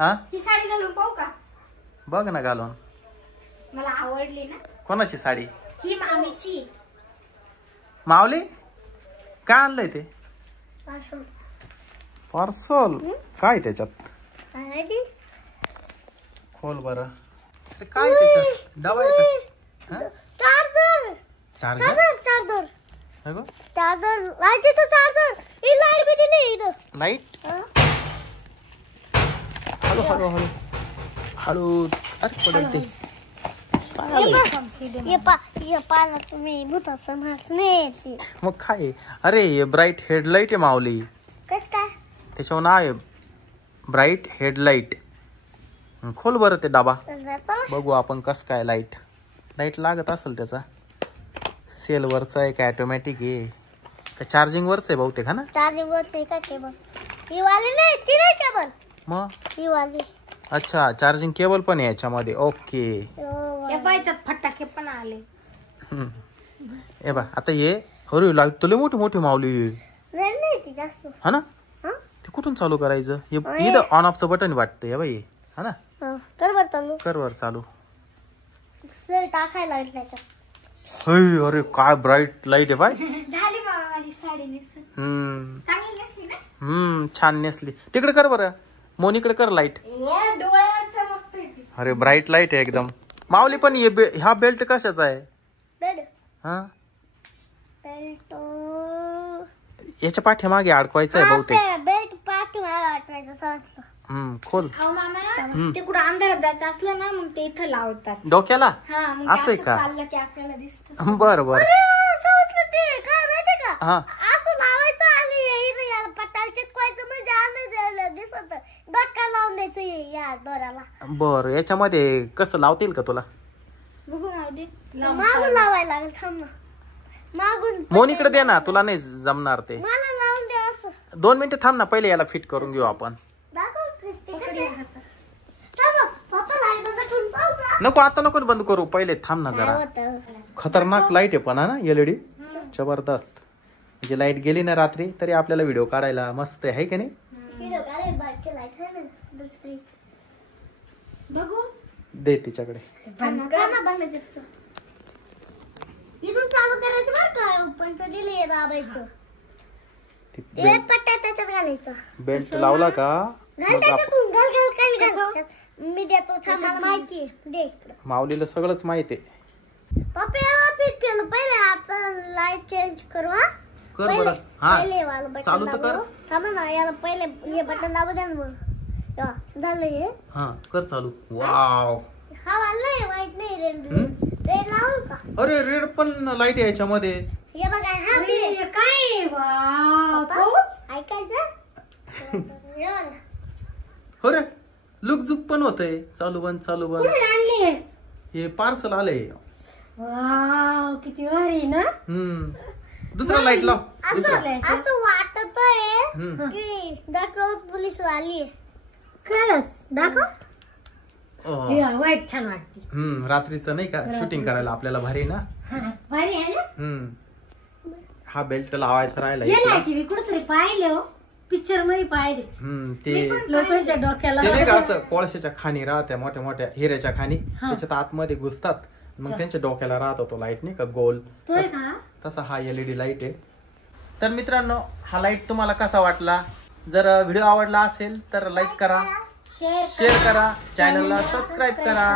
हा ही साडी घालून पाहू का? बघ ना घालून. मला आवडली ना. कोणाची साडी? ही मामीची. मावली काय आणलंय ते? पार्सल काय त्याच्यात? खोल बरं. काय त्याच्यात? डबा आहे का? चार्जर चार्जर चार्जर है गो चार्जर लाइट तो चार्जर ही लाइट भी दिली इधर light. Hello hello hello hello. अरे पडेल ते. ये पाला तुम्ही भूताचं मास नाही मग काय? अरे हे ब्राईट हेडलाईट आहे माऊली. कस काय? त्याच्यावर नाव आहे ब्राईट हेडलाईट. खोल बरं ते डबा बघू आपण कस काय. लाईट लाईट लागत असेल त्याचा. सेल वरचा आहे का ऑटोमॅटिक आहे का चार्जिंग वरच आहे बहुतेक? हा ना चार्जिंग वर ते का केबल ही वाली नाही ती नाही केबल मग. ही वाली. अच्छा चार्जिंग केबल पण आहे याच्यामध्ये. ओके. या पायाच्यात फटाके पण आले. ए बा आता ये. अरे लाईट तुला मोठी मोठी माऊली नाही ती जास्त. हा ना. ते कुठून चालू करायचं? हे इथं ऑन ऑफचं बटन वाटतं या बाई. हा ना. कर बर चालू. कर वर चालू. सेल टाकायला लाईट त्याच्यात. अरे काय ब्राईट लाईट आहे बाय. झाली बाबा माझी साडी नेसून. चांगली नेसली ना. छान नेसली. तिकडे कर बरं. मोनीकडे कर लाईट. डोळ्यावर चमकतोय ती. अरे ब्राईट लाईट आहे एकदम. माऊली पण हा बेल्ट कशाचा आहे? बेड हा बेल्ट याच्या पाठीमागे अडकवायचं आहे बहुतेक. बेल्ट पाठी मला वाटवायचं समजलं. खोल. अहो मामा ते कुठं अंधारात जायचं असलं ना मग ते इथं लावतात डोक्याला. हा मग असं आहे का? चाललं की आपल्याला दिसतं. बर बर. समजलं ते काय माहिती का? हा असं लावायचं आणि इथं याला पटाल चिटकवायचं म्हणजे आलं दिसत डोक्या लावून द्यायचं या दोऱ्याला. बर. याच्यामध्ये कसं लावतील का तुला? बघू मावदी. मागून लावायला लागेल. थांब ना. मागून मोनीकडे दे ना. तुला नाही जमणार ते. मला लावून द्या असं. 2 मिनिटं थांब ना. पहिले याला फिट करून घेऊ आपण. दाखव ते कसं आहे. चल फक्त लाईट बंद करून पाहू का? नको आता नको बंद करू. पहिले थांब ना जरा. होतं. खतरनाक लाईट आहे पण हा ना. LED जबरदस्त. म्हणजे लाईट गेली ना रात्री तरी आपल्याला व्हिडिओ काढायला मस्त आहे की नाही? व्हिडिओ काढायला बाहेरची लाईट आहे ना दुसरी. बघू दे तिच्याकडे. बंद करतो. इथून चालू करायचं बरं का. पण तो दिले दाबायचं. ते पट्ट्या त्याच्यात घालायचं. बेल्ट लावला का? घाल त्याच्यातून घाल. मी देतो. थांब मला माहिती दे. माऊलीला सगळंच माहिती आहे. पप्पा फिट केलं पहिले आपण लाईट चेंज करू. हा कर बरं. हा पहिले वाला बटन चालू तर कर. थांब ना याला पहिले हे बटन दाबू द्या ना मग. झालं हे. हा कर चालू. वाव. हा वाला आहे व्हाईट नाही रेड लावू का? अरे रेड पण लाईट आहे याच्यामध्ये. हे बघा हा अरे, काय वाव. ऐकायचं. हो रे लुक झुक पण होतंय. चालू बंद चालू बंद. कुठून आणली? हे पार्सल आलंय. वाव किती भारी ना. दुसरा लाईट लाव. असं वाटतोय की दाखव पोलीस वाली. खरंच दाखव. वाईट छान वाटते. रात्रीचं नाही का शूटिंग करायला आपल्याला भारी ना. भारी आहे ना. हा बेल्ट लावायचा राहिला. मी कुठेतरी पाहिलं पिक्चर मध्ये पाहिले. ते लोकांच्या डोक्याला ते नाही का असं कोळशाच्या खाणी राहत्या मोठ्या मोठ्या हिऱ्याच्या खाणी त्याच्यात आतमध्ये घुसतात. मग त्यांच्या डोक्याला राहत होतो लाईट नाही का गोल. तसा हा LED लाईट आहे. तर मित्रांनो हा लाईट तुम्हाला कसा वाटला? जर व्हिडिओ आवडला असेल तर लाईक करा, शेअर करा, चॅनलला सबस्क्राईब करा.